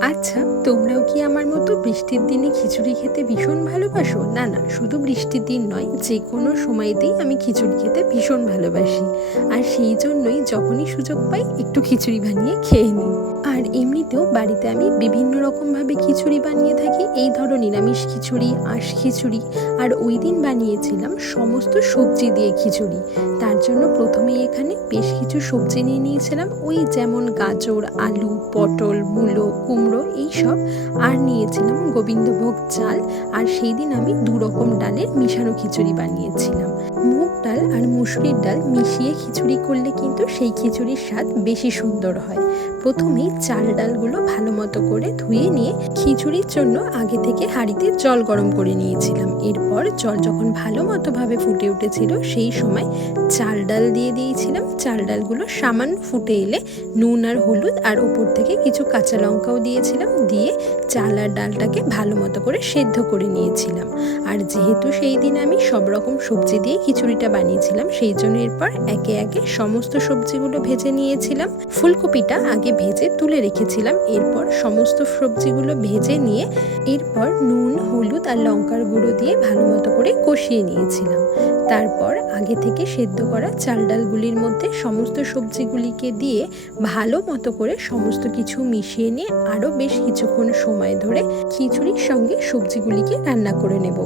আচ্ছা তোমরাও কি আমার মতো বৃষ্টির দিনে খিচুড়ি খেতে ভীষণ ভালোবাসো? না না, শুধু বৃষ্টির দিন নয় যে কোনো সময়তেই আমি খিচুড়ি খেতে ভীষণ ভালোবাসি। আর সেই জন্যই যখনই সুযোগ পাই, একটু খিচুড়ি বানিয়ে খেয়ে নিই। আর এমনিতেও বাড়িতে আমি বিভিন্ন রকমভাবে খিচুড়ি বানিয়ে থাকি, এই ধরো নিরামিষ খিচুড়ি, আঁশ খিচুড়ি, আর ওই দিন বানিয়েছিলাম সমস্ত সবজি দিয়ে খিচুড়ি। তার জন্য প্রথমেই এখানে বেশ কিছু সবজি নিয়ে নিয়েছিলাম। ওই যেমন গাজর, আলু, পটল, মূলো, কুমড়ো এইসব আর নিয়েছিলাম গোবিন্দভোগ চাল। আর সেই দিন আমি দু রকম ডালের মিশানো খিচুড়ি বানিয়েছিলাম। মুগ ডাল আর মুসুরির ডাল মিশিয়ে খিচুড়ি করলে কিন্তু সেই খিচুড়ির স্বাদ বেশি সুন্দর হয়। প্রথমেই চাল ডালগুলো ভালো মতো করে ধুয়ে নিয়ে খিচুড়ির জন্য আগে থেকে হাঁড়িতে জল গরম করে নিয়েছিলাম। এরপর জল যখন ভালো মতোভাবে ফুটে উঠেছিল, সেই সময় চাল ডাল দিয়ে দিয়েছিলাম। চাল ডালগুলো সামান্য ফুটে এলে নুন আর হলুদ আর ওপর থেকে কিছু কাঁচা লঙ্কাও দিয়েছিলাম। দিয়ে চাল আর ডালটাকে ভালো মতো করে সেদ্ধ করে নিয়েছিলাম। আর যেহেতু সেই দিন আমি সব রকম সবজি দিয়ে খিচুড়িটা বানিয়েছিলাম, সেই জন্য এরপর একে একে সমস্ত সবজিগুলো ভেজে নিয়েছিলাম। ফুলকপিটা আগে ভেজে তুলে রেখেছিলাম। এরপর সমস্ত সবজিগুলো ভেজে নিয়ে এরপর নুন, হলুদ আর লঙ্কার গুঁড়ো দিয়ে ভালো মতো করে কষিয়ে নিয়েছিলাম। তারপর আগে থেকে সেদ্ধ করা চাল ডালগুলির মধ্যে সমস্ত সবজিগুলিকে দিয়ে ভালো মতো করে সমস্ত কিছু মিশিয়ে নিয়ে আরও বেশ কিছুক্ষণ সময় ধরে খিচুড়ির সঙ্গে সবজিগুলিকে রান্না করে নেব।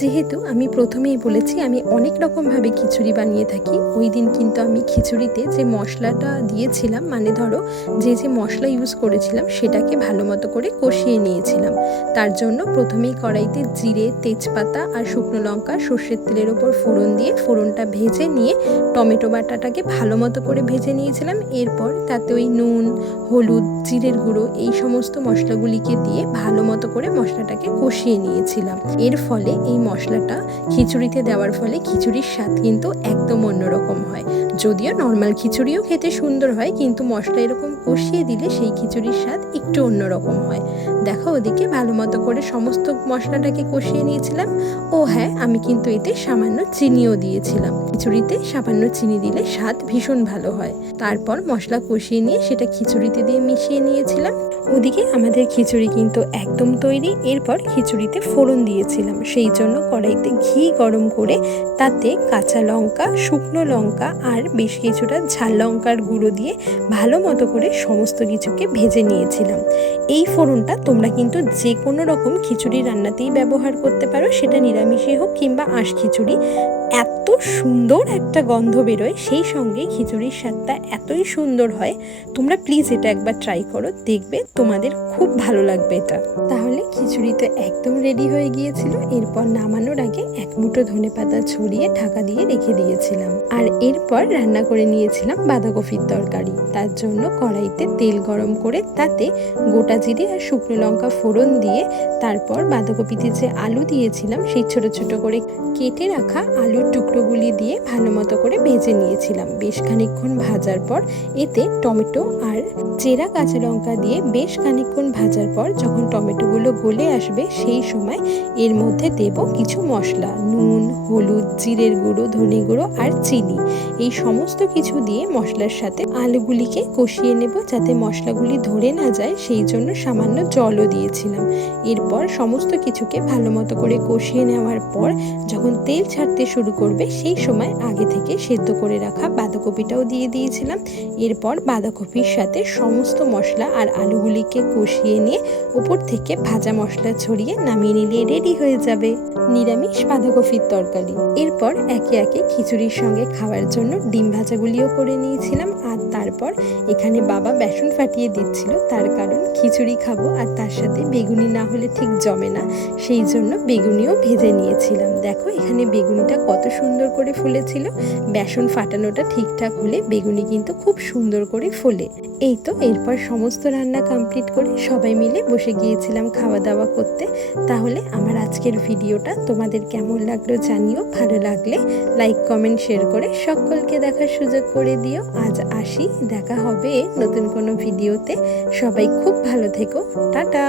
যেহেতু আমি প্রথমেই বলেছি আমি অনেক রকমভাবে খিচুড়ি বানিয়ে থাকি, ওই দিন কিন্তু আমি খিচুড়িতে যে মশলাটা দিয়েছিলাম মানে ধরো যে যে মশলা ইউজ করেছিলাম, সেটাকে ভালো মতো করে কষিয়ে নিয়েছিলাম। তার জন্য প্রথমেই কড়াইতে জিরে, তেজপাতা আর শুকনো লঙ্কা সর্ষের তেলের ওপর ফোড়ন দিয়ে ফোড়নটা ভেজে নিয়ে টমেটো বাটাটাকে ভালো মতো করে ভেজে নিয়েছিলাম। এরপর তাতে ওই নুন, হলুদ, জিরের গুঁড়ো এই সমস্ত মশলাগুলিকে দিয়ে ভালো মতো করে মশলাটাকে কষিয়ে নিয়েছিলাম। এর ফলে এই মশলাটা খিচুড়িতে দেওয়ার ফলে খিচুড়ির স্বাদ কিন্তু একদম অন্যরকম হয়। যদিও নর্মাল খিচুড়িও খেতে সুন্দর হয়, কিন্তু মশলা এরকম কষিয়ে দিলে সেই খিচুড়ির স্বাদ একটু অন্যরকম হয়। দেখো ওদিকে ভালো মতো করে সমস্ত মশলাটাকে কষিয়ে নিয়েছিলাম। ও হ্যাঁ আমি কিন্তু এতে সামান্য চিনিও দিয়েছিলাম। খিচুড়িতে সামান্য চিনি দিলে স্বাদ ভীষণ ভালো হয়। তারপর মশলা কষিয়ে নিয়ে সেটা খিচুড়িতে দিয়ে মিশিয়ে নিয়েছিলাম। ওদিকে আমাদের খিচুড়ি কিন্তু একদম তৈরি। এরপর খিচুড়িতে ফোড়ন দিয়েছিলাম। সেই জন্য কড়াইতে ঘি গরম করে তাতে কাঁচা লঙ্কা, শুকনো লঙ্কা আর বেশ কিছুটা ঝাল লঙ্কার গুঁড়ো দিয়ে ভালো মতো করে সমস্ত কিছুকে ভেজে নিয়েছিলাম। এই ফোড়নটা তোমরা কিন্তু যে কোনো রকম খিচুড়ি রান্নাতেই ব্যবহার করতে পারো। সেটা নিরামিষে হোক কিংবা আঁশ খিচুড়ি। এত সুন্দর একটা গন্ধ বেরোয়, সেই সঙ্গে খিচুড়ির স্বাদটা এতই সুন্দর হয়। তোমরা প্লিজ এটা একবার ট্রাই করো, দেখবে তোমাদের খুব ভালো লাগবে এটা। তাহলে খিচুড়ি তো একদম রেডি হয়ে গিয়েছিল। এরপর নামানোর আগে এক মুঠো ধনে পাতা ছড়িয়ে ঢাকা দিয়ে রেখে দিয়েছিলাম। আর এরপর রান্না করে নিয়েছিলাম বাঁধাকপির তরকারি। তার জন্য কড়াইতে তেল গরম করে তাতে গোটা জিরে আর শুকনো লঙ্কা ফোড়ন দিয়ে তারপর বাঁধাকপিতে যে আলু দিয়েছিলাম সেই ছোট ছোট করে কেটে রাখা আলুর টুকরোগুলি দিয়ে ভালো মতো করে ভেজে নিয়েছিলাম। বেশ খানিকক্ষণ ভাজার পর এতে টমেটো আর চেরা কাঁচা লঙ্কা দিয়ে বেশ খানিকক্ষণ ভাজার পর যখন টমেটোগুলো গলে আসবে সেই সময় এর মধ্যে দেব কিছু মশলা, নুন, হলুদ, জিরের গুঁড়ো, ধনে গুঁড়ো আর চিনি। এই সমস্ত কিছু দিয়ে মশলার সাথে আলুগুলিকে কষিয়ে নেব যাতে মশলাগুলি ধরে না যায়, সেই জন্য সামান্য জলও দিয়েছিলাম। এরপর সমস্ত কিছুকে ভালো মতো করে কষিয়ে নেওয়ার পর যখন তেল ছাড়তে শুরু করবে, সেই সময় আগে থেকে সেদ্ধ করে রাখা বাঁধাকপিটাও দিয়ে দিয়েছিলাম। এরপর বাঁধাকপির সাথে সমস্ত মশলা আর আলুগুলিকে কষিয়ে নিয়ে উপর থেকে ভাজা মশলা ছড়িয়ে নামিয়ে নিলে রেডি হয়ে যাবে। নিরামিষ বাঁধাকপির তরকারি। এরপর একে একে খিচুড়ির সঙ্গে খাওয়ার জন্য ডিম ভাজাগুলিও করে নিয়েছিলাম আর তারপর এখানে বাবা বেসন ফাটিয়ে দিচ্ছিল। তার কারণ খিচুড়ি খাব আর তার সাথে বেগুনি না হলে ঠিক জমে না। সেই জন্য বেগুনিও ভেজে নিয়েছিলাম। দেখো এখানে বেগুনিটা কত সুন্দর করে ফুলেছিল। বেসন ফাটানোটা ঠিকঠাক হলে বেগুনি কিন্তু খুব সুন্দর করে ফোলে। এই তো এরপর সমস্ত রান্না কমপ্লিট করে সবাই মিলে বসে গিয়েছিলাম খাওয়া দাওয়া করতে। তাহলে আমার আজকের ভিডিওটা তোমাদের কেমন লাগল জানিও, ভালো লাগলে লাইক কমেন্ট শেয়ার করে সকলকে দেখার সুযোগ করে দিও। আজ আসি, দেখা হবে নতুন কোনো ভিডিওতে। সবাই খুব ভালো থেকো। টাটা!